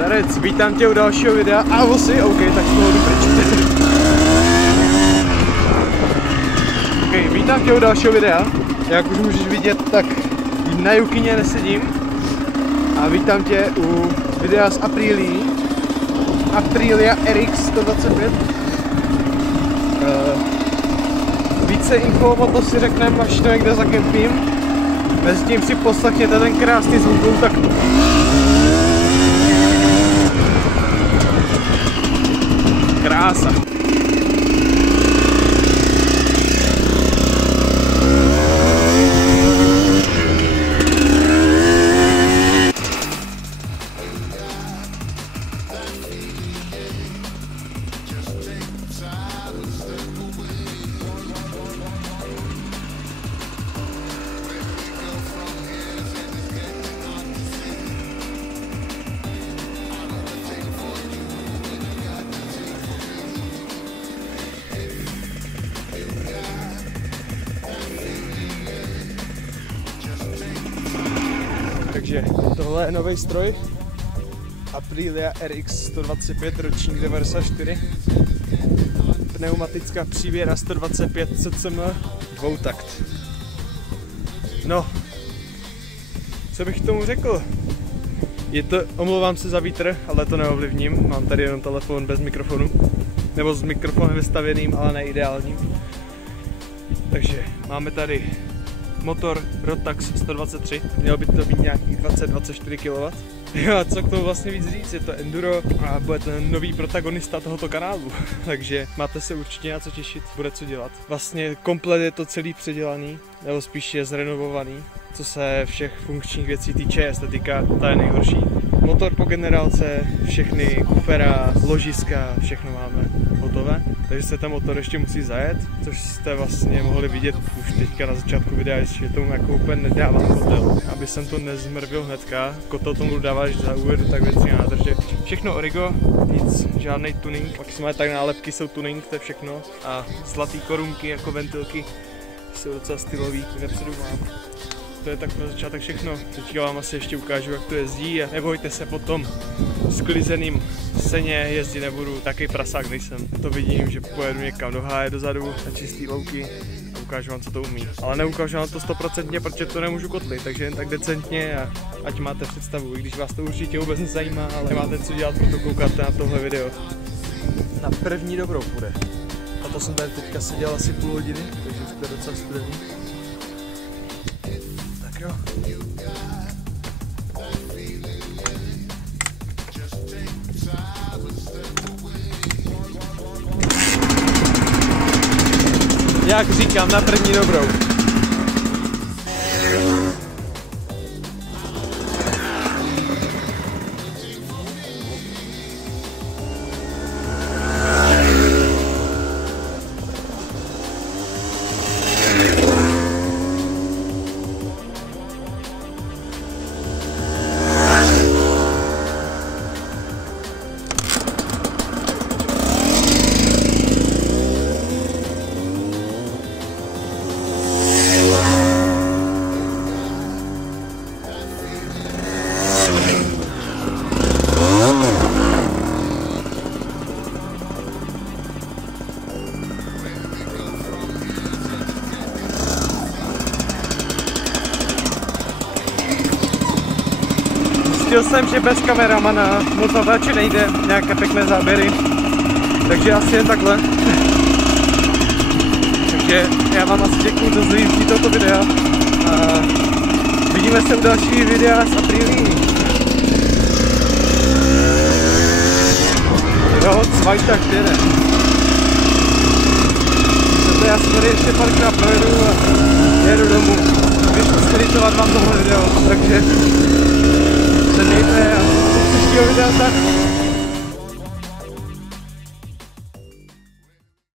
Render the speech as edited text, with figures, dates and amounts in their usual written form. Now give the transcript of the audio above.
Darec, vítám tě u dalšího videa. A vosy, OK, tak to jdu pryč. OK, vítám tě u dalšího videa. Jak už můžeš vidět, tak na Jukině nesedím. A vítám tě u videa z Aprilia RX 125. Více info o to si řekneme, až to někde zakempím. Mezitím si poslechněte ten krásný zvuk, tak krása. Takže tohle je nový stroj Aprilia RX 125 ročník 94, pneumatická přívěra 125 cc, dvoutakt. No, co bych k tomu řekl? Omlouvám se za vítr, ale to neovlivním, mám tady jenom telefon bez mikrofonu, nebo s mikrofonem vystavěným, ale ne ideálním. Takže máme tady motor Rotax 123, měl by to být nějakých 20-24 kW. Jo, a co k tomu vlastně víc říct, je to enduro a bude ten nový protagonista tohoto kanálu, takže máte se určitě na co těšit, bude co dělat. Vlastně komplet je to celý předělaný, nebo spíš je zrenovovaný, co se všech funkčních věcí týče, estetika, ta je nejhorší. Motor po generálce, všechny kufera, ložiska, všechno máme hotové. Takže se ten motor ještě musí zajet, což jste vlastně mohli vidět už teďka na začátku videa, že tomu jako úplně nedávám kotel. Aby jsem to nezmrvil hnedka, kotel tomu dáváš za úvěru, tak věci nádrže. Všechno origo, nic, žádný tuning, maximálně tak nálepky jsou tuning, to je všechno. A zlatý korunky jako ventilky jsou docela stylový, vepředu mám. To je tak na začátek všechno. Teďka vám asi ještě ukážu, jak to jezdí a nebojte se, potom sklizeným seně jezdit nebudu, taky prasák nejsem. To vidím, že pojedu někam do háje dozadu na čistý louky a ukážu vám, co to umí. Ale neukážu vám to 100%, protože to nemůžu kotlit, takže jen tak decentně a ať máte představu, i když vás to určitě vůbec nezajímá, ale nemáte co dělat, proto koukáte na tohle video. Na první dobrou půjde. A to jsem tady teďka seděl asi půl hodiny, takže to je docela studený. Jo. Jak říkám, na první dobrou. Zjistil jsem, že bez kameramana moc natáčet nejde, nějaké pěkné záběry, takže asi jen takhle. Takže já vám asi děkuju za zhlídnutí tohoto videa a vidíme se u další videa z Aprilii. Jo, cvajtak jede. Já si tady ještě párkrát projedu a jedu domů. Když zkreditovat vám tohle video, takže se mějte a příštího videa tak.